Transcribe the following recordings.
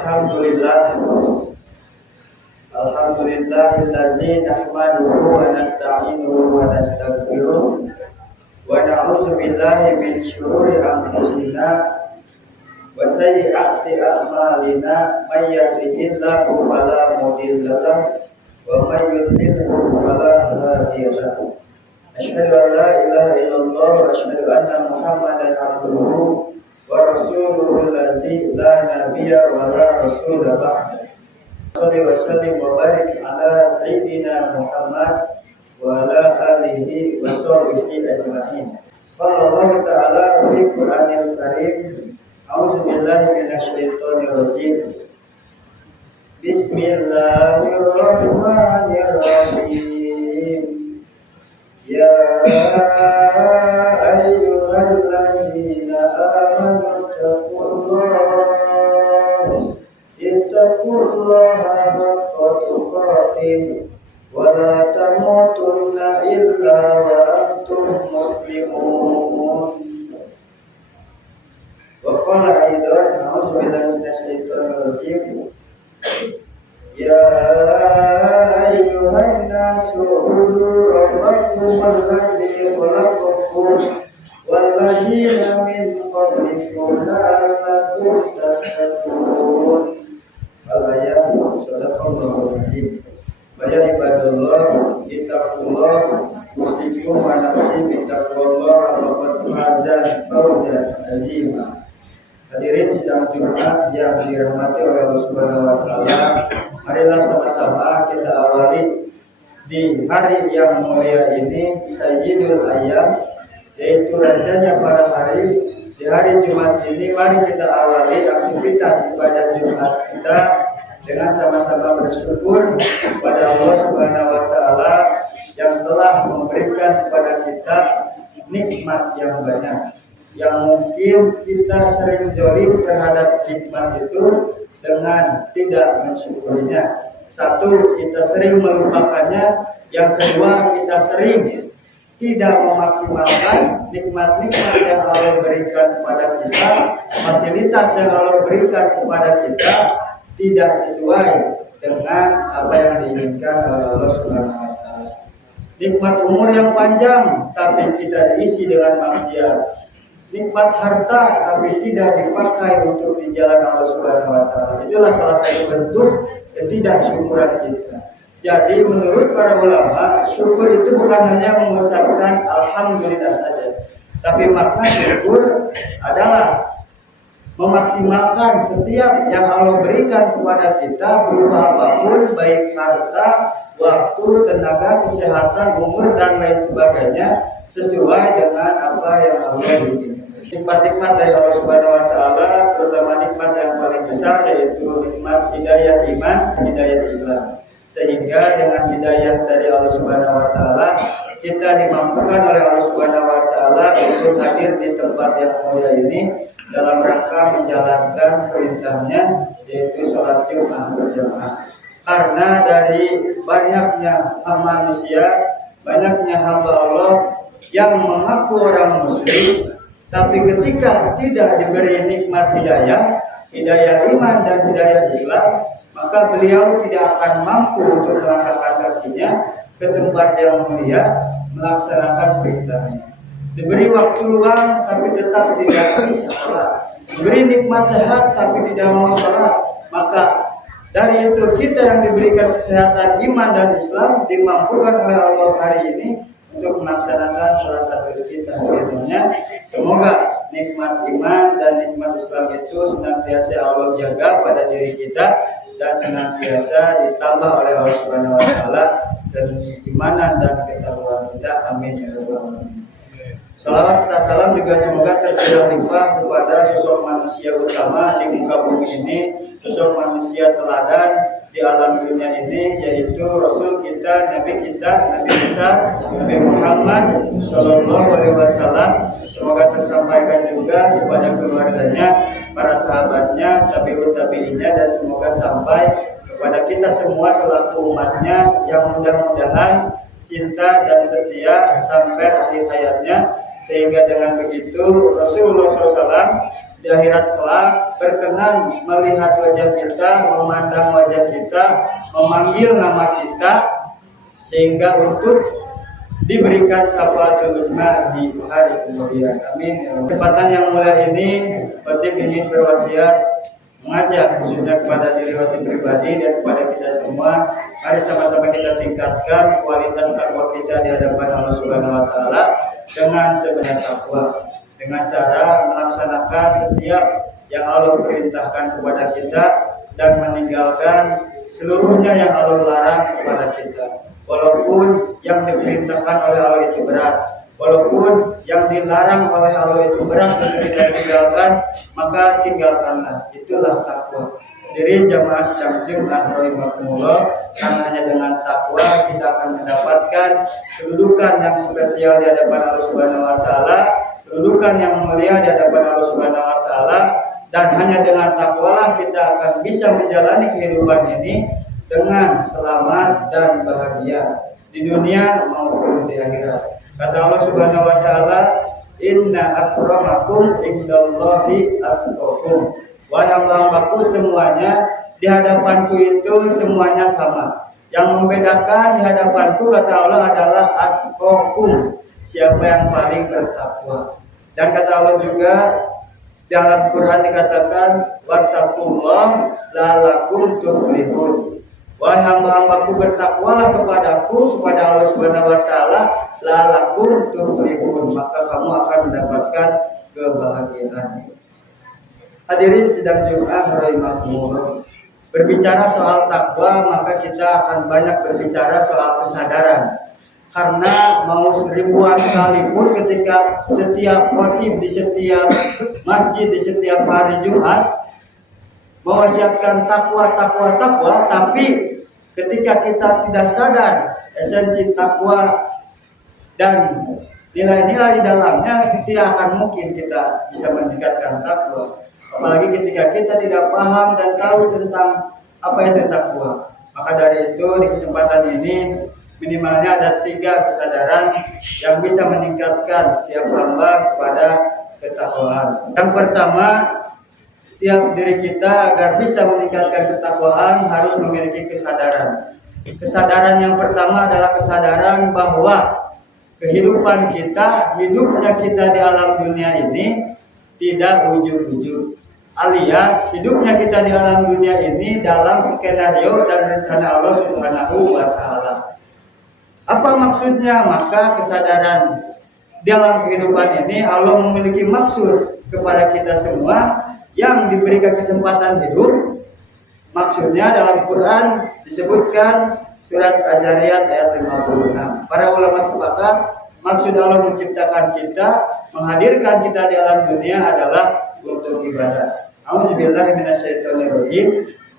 Alhamdulillah Alhamdulillahillazi nahmaduhu wa nasta'inuhu wa nastaghfiruh wa na'udzu billahi min syururi anfusina wa sayyi'ati a'malina may yahdihillahu fala mudilla lahu wa may yudlilhu fala hadiya lahu. Asyhadu an la ilaha illallah wa asyhadu anna Muhammadan abduhu wa rasuluhu allazi la nabiyya wa la rasula ba'da. Shalli wa sallim wa barik ala sayyidina Muhammad wa ala alihi wa sahbihi ajma'in. Qala Allah ta'ala fi Qur'anil Karim, a'udzu billahi minasy syaithanir rajim. Bismillahirrahmanirrahim. Ya ayyuhalladzina amanu ittaqullaha haqqa tuqatih wa la tamutunna illa wa antum muslimun. Wa qala aidan, a'udzu billahi minasy syaithanir rajim. Ya ayyuhan nasu ubudu rabbakum alladzi khalaqakum walladzina min qablikum la'allakum tattaqun. Al-ayat sadaqallahul azim. Ya ibadallah, ittaqullah musikum wa nafsi bittaqullah wa qad fazal fawzan azima. Hadirin sidang Jumat yang dirahmati oleh Allah Subhanahu wa taala, marilah sama-sama kita awali di hari yang mulia ini, Sayyidul Ayyam, yaitu rajanya para hari. Di hari Jumat ini mari kita awali aktivitas ibadah Jumat kita dengan sama-sama bersyukur kepada Allah Subhanahu wa taala yang telah memberikan kepada kita nikmat yang banyak, yang mungkin kita sering zalim terhadap nikmat itu dengan tidak mensyukurinya. Satu, kita sering melupakannya. Yang kedua, kita sering tidak memaksimalkan nikmat-nikmat yang Allah berikan kepada kita, fasilitas yang Allah berikan kepada kita tidak sesuai dengan apa yang diinginkan oleh Allah Subhanahu wa taala. Nikmat umur yang panjang tapi tidak diisi dengan maksiat. Nikmat harta tapi tidak dipakai untuk di jalan Allah Subhanahu wa taala. Itulah salah satu bentuk ketidaksyukuran kita. Jadi menurut para ulama, syukur itu bukan hanya mengucapkan alhamdulillah saja, tapi maka syukur adalah memaksimalkan setiap yang Allah berikan kepada kita berupa apapun, baik harta, waktu, tenaga, kesehatan, umur dan lain sebagainya, sesuai dengan apa yang Allah inginkan. Nikmat-nikmat dari Allah Subhanahu wa taala, terutama nikmat yang paling besar yaitu nikmat hidayah iman, hidayah Islam. Sehingga dengan hidayah dari Allah Subhanahu wa taala, kita dimampukan oleh Allah Subhanahu wa taala untuk hadir di tempat yang mulia ini dalam rangka menjalankan perintahnya, yaitu salat Jumat berjamaah. Karena dari banyaknya manusia, banyaknya hamba Allah yang mengaku orang muslim, tapi ketika tidak diberi nikmat hidayah, hidayah iman dan hidayah Islam, maka beliau tidak akan mampu untuk melangkahkan kakinya ke tempat yang mulia melaksanakan perintahnya. Diberi waktu luang tapi tetap tidak bisa sholat. Diberi nikmat sehat tapi tidak mau sholat. Maka dari itu kita yang diberikan kesehatan iman dan Islam dimampukan oleh Allah hari ini untuk melaksanakan salah satu perintahnya. Semoga nikmat iman dan nikmat Islam itu senantiasa Allah jaga pada diri kita dan senantiasa ditambah oleh Allah Subhanahu wa taala dan keimanan dan ketakwaan kita. Amin ya rabbal alamin. Salawat dan salam juga semoga tercurah limpah kepada sosok manusia utama di muka bumi ini, sosok manusia teladan di alam dunia ini, yaitu Rasul kita, Nabi besar, Nabi Muhammad Sallallahu Alaihi Wasallam. Semoga tersampaikan juga kepada keluarganya, para sahabatnya, tabi'innya, dan semoga sampai kepada kita semua selaku umatnya yang mudah-mudahan cinta dan setia sampai akhir hayatnya, sehingga dengan begitu Rasulullah SAW di akhirat kelak berkenan melihat wajah kita, memandang wajah kita, memanggil nama kita, sehingga untuk diberikan syafaatul husna di hari kemudian. Amin. Kesempatan yang mulia ini Khotib ingin berwasiat mengajak khususnya kepada diri Khotib pribadi dan kepada kita semua, mari sama-sama kita tingkatkan kualitas takwa kita di hadapan Allah Subhanahu wa taala dengan sebenar takwa, dengan cara melaksanakan setiap yang Allah perintahkan kepada kita dan meninggalkan seluruhnya yang Allah larang kepada kita. Walaupun yang diperintahkan oleh Allah itu berat, walaupun yang dilarang oleh Allah itu berat untuk kita tinggalkan, maka tinggalkanlah. Itulah takwa. Jadi jamaah sidang Jumat rahimakumullah, karena hanya dengan takwa kita akan mendapatkan kedudukan yang spesial di hadapan Allah Subhanahu wa taala, kedudukan yang mulia di hadapan Allah Subhanahu wa taala, dan hanya dengan takwalah kita akan bisa menjalani kehidupan ini dengan selamat dan bahagia di dunia maupun di akhirat. Kata Allah Subhanahu wa taala, "Inna akramakum indallahi atqakum." Wahai hamba-hambaku semuanya di hadapanku itu semuanya sama. Yang membedakan di hadapanku kata Allah adalah atqakum, siapa yang paling bertakwa. Dan kata Allah juga dalam Quran dikatakan, "Wattaqullah la'allakum tuflihun." Wahai hamba-hambaku bertakwalah kepadaku, kepada Allah Subhanahu wa taala, la'allakum tuflihun, maka kamu akan mendapatkan kebahagiaan. Hadirin sidang Jumat rahimakumullah. Berbicara soal takwa, maka kita akan banyak berbicara soal kesadaran. Karena mau seribuan kali pun ketika setiap khotib di setiap masjid di setiap hari Jumat mewasiatkan takwa, tapi ketika kita tidak sadar esensi takwa dan nilai-nilai di dalamnya, tidak akan mungkin kita bisa meningkatkan takwa. Apalagi ketika kita tidak paham dan tahu tentang apa itu takwa. Maka dari itu di kesempatan ini minimalnya ada 3 kesadaran yang bisa meningkatkan setiap hamba kepada ketakwaan. Yang pertama, setiap diri kita agar bisa meningkatkan ketakwaan harus memiliki kesadaran. Kesadaran yang pertama adalah kesadaran bahwa kehidupan kita, hidupnya kita di alam dunia ini tidak ujug-ujug. Alias hidupnya kita di alam dunia ini dalam skenario dan rencana Allah Subhanahu wa taala. Apa maksudnya? Maka kesadaran dalam kehidupan ini Allah memiliki maksud kepada kita semua yang diberikan kesempatan hidup. Maksudnya dalam Quran disebutkan surat Az-Zariyat ayat 56. Para ulama sepakat maksud Allah menciptakan kita, menghadirkan kita di alam dunia adalah untuk ibadah. A'udzubillahi minasyaitonirrajim.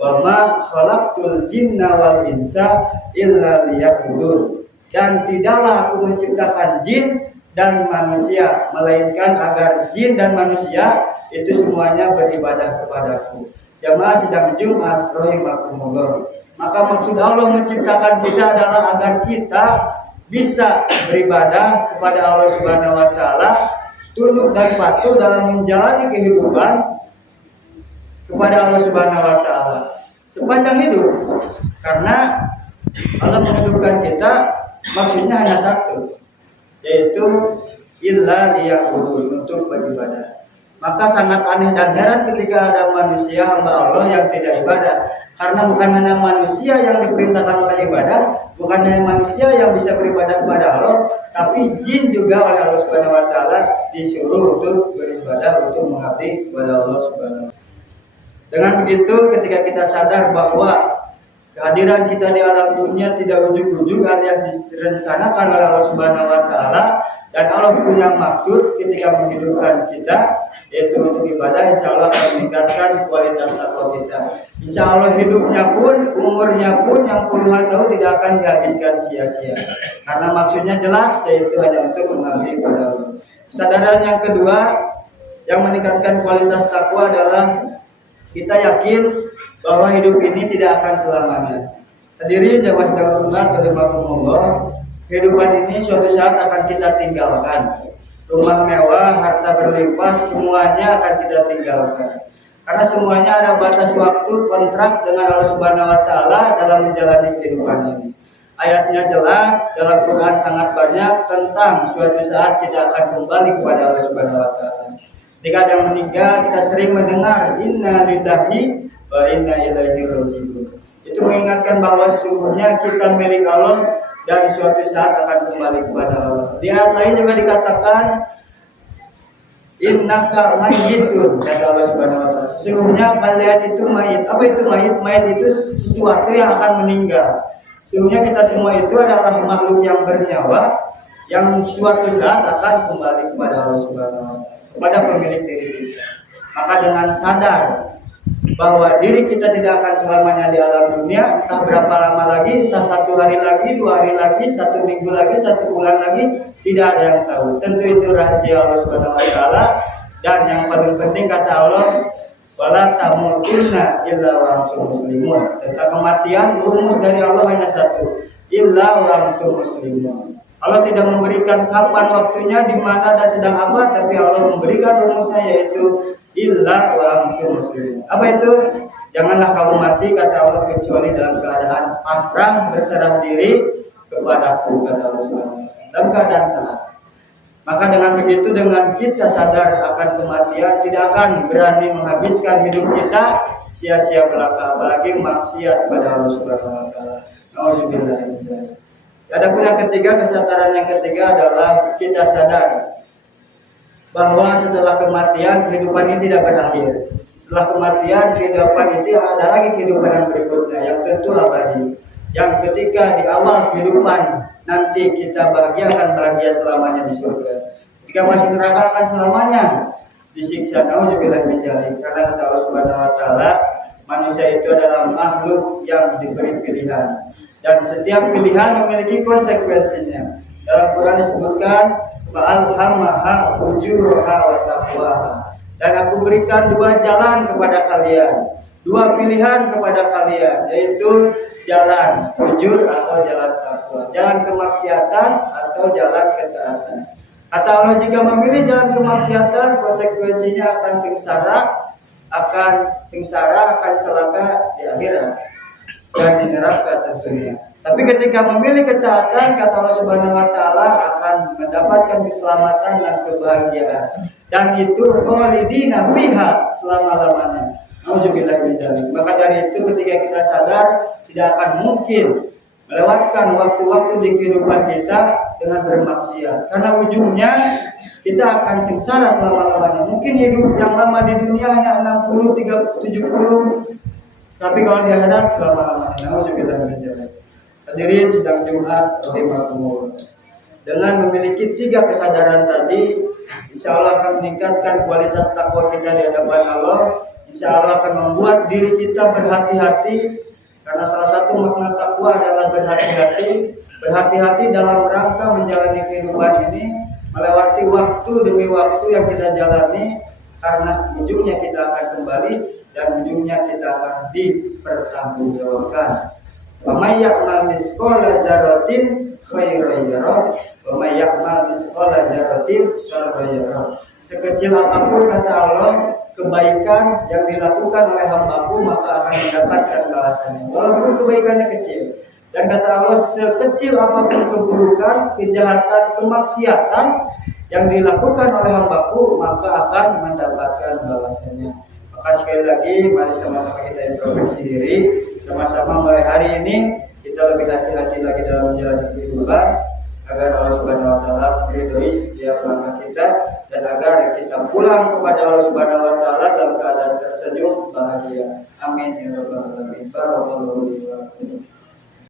Wa ma khalaqtul jinna wal insa illa liya'budun. Dan tidaklah aku menciptakan jin dan manusia melainkan agar jin dan manusia itu semuanya beribadah kepadaku. Jamaah sidang Jumat rahimakumullah. Maka maksud Allah menciptakan kita adalah agar kita bisa beribadah kepada Allah Subhanahu wa taala, tunduk dan patuh dalam menjalani kehidupan kepada Allah Subhanahu wa taala sepanjang hidup. Karena Allah menghidupkan kita maksudnya hanya satu, yaitu illa liya'budun, untuk beribadah. Maka sangat aneh dan heran ketika ada manusia hamba Allah yang tidak ibadah. Karena bukan hanya manusia yang diperintahkan oleh ibadah, bukan hanya manusia yang bisa beribadah kepada Allah, tapi jin juga oleh Allah Subhanahu wa taala disuruh untuk beribadah, untuk mengabdi kepada Allah Subhanahu wa taala. Dengan begitu ketika kita sadar bahwa kehadiran kita di alam dunia tidak ujug-ujug alias direncanakan oleh Allah Subhanahu wa taala, dan Allah punya maksud ketika menghidupkan kita, yaitu untuk ibadah, insya Allah akan meningkatkan kualitas takwa kita. Insya Allah hidupnya pun, umurnya pun yang puluhan tahun tidak akan dihabiskan sia-sia. Karena maksudnya jelas, yaitu hanya untuk mengabdi kepada Allah. Kesadaran yang kedua yang meningkatkan kualitas takwa adalah kita yakin bahwa hidup ini tidak akan selamanya. Hadirin jamaah sekalian dari makumullah, kehidupan ini suatu saat akan kita tinggalkan. rumah mewah, harta berlimpah, semuanya akan kita tinggalkan. Karena semuanya ada batas waktu kontrak dengan Allah Subhanahu wa taala dalam menjalani kehidupan ini. Ayatnya jelas, dalam Quran sangat banyak tentang suatu saat kita akan kembali kepada Allah Subhanahu wa taala. Ketika ada yang meninggal, kita sering mendengar inna lillahi wa inna ilaihi raji'un. Itu mengingatkan bahwa sesungguhnya kita milik Allah dan suatu saat akan kembali kepada Allah. Di ayat lain juga dikatakan innaka mayyitun, kata Allah Subhanahu wa taala. Sesungguhnya kalian itu mayit. Apa itu mayit? Mayit itu sesuatu yang akan meninggal. Sesungguhnya kita semua itu adalah makhluk yang bernyawa yang suatu saat akan kembali kepada Allah Subhanahu wa taala, kepada pemilik diri kita. Maka dengan sadar bahwa diri kita tidak akan selamanya di alam dunia, entah berapa lama lagi, entah 1 hari lagi, 2 hari lagi, 1 minggu lagi, 1 bulan lagi, tidak ada yang tahu. Tentu itu rahasia Allah Subhanahu wa taala. Dan yang paling penting kata Allah, wala tamutunna illa wa antum muslimun. Tentang kematian, rumus dari Allah hanya satu, illa wa antum muslimun. Allah tidak memberikan kapan waktunya, di mana dan sedang apa, tapi Allah memberikan rumusnya, yaitu illa wa antum muslimun. Apa itu? Janganlah kamu mati, kata Allah, kecuali dalam keadaan pasrah, berserah diri kepadaku, kata Allah Subhanahu wa taala, dalam keadaan taat. Maka dengan begitu, dengan kita sadar akan kematian, tidak akan berani menghabiskan hidup kita sia-sia belaka, apalagi maksiat pada Allah Subhanahu wa taala. Nauzubillah. Adapun yang ketiga, kesadaran yang ketiga adalah kita sadar bahwa setelah kematian kehidupan ini tidak berakhir. Setelah kematian kehidupan itu ada lagi kehidupan yang berikutnya yang tentu abadi. Yang ketika di awal kehidupan nanti kita bahagia, akan bahagia selamanya di surga. Ketika masuk neraka akan selamanya disiksa. Nauzubillah min dzalik. Karena kata Allah Subhanahu wa taala, manusia itu adalah makhluk yang diberi pilihan. Dan setiap pilihan memiliki konsekuensinya. Dalam Quran disebutkan fa'alhamaha fujuraha wa taqwaha. Dan aku berikan 2 jalan kepada kalian, 2 pilihan kepada kalian, yaitu jalan fujur atau jalan takwa, jalan kemaksiatan atau jalan ketaatan. Kata Allah, jika memilih jalan kemaksiatan, konsekuensinya akan sengsara, akan celaka di akhirat dan di neraka tentunya. Tapi ketika memilih ketaatan, kata Allah Subhanahu wa taala, akan mendapatkan keselamatan dan kebahagiaan. Dan itu khalidina fiha, selama-lamanya. Nauzubillah min dzalik. Maka dari itu ketika kita sadar, tidak akan mungkin melewatkan waktu-waktu di kehidupan kita dengan bermaksiat. Karena ujungnya kita akan sengsara selama-lamanya. Mungkin hidup yang lama di dunia hanya 60, 30, 70. Tapi kalau di akhirat selama-lamanya. Nauzubillah min dzalik. Hadirin sidang Jumat rahimakumullah. Dengan memiliki 3 kesadaran tadi, insya Allah akan meningkatkan kualitas takwa kita di hadapan Allah. Insya Allah akan membuat diri kita berhati-hati. Karena salah satu makna takwa adalah berhati-hati. Berhati-hati dalam rangka menjalani kehidupan ini, melewati waktu demi waktu yang kita jalani. Karena ujungnya kita akan kembali dan ujungnya kita akan dipertanggungjawabkan. Wa may ya'mal mithqala dzarratin khairan yarah wa may ya'mal mithqala dzarratin syarran yarah. Sekecil apapun, kata Allah, kebaikan yang dilakukan oleh hambaku, maka akan mendapatkan balasannya walaupun kebaikannya kecil. Dan kata Allah, sekecil apapun keburukan, kejahatan, kemaksiatan yang dilakukan oleh hambaku, maka akan mendapatkan balasannya. Maka sekali lagi, mari sama-sama kita introspeksi diri. Sama-sama mulai hari ini kita lebih hati-hati lagi dalam menjalani kehidupan, agar Allah Subhanahu wa taala meridhoi setiap langkah kita, dan agar kita pulang kepada Allah Subhanahu wa taala dalam keadaan tersenyum bahagia. Amin ya rabbal alamin. Barakallahu fiikum.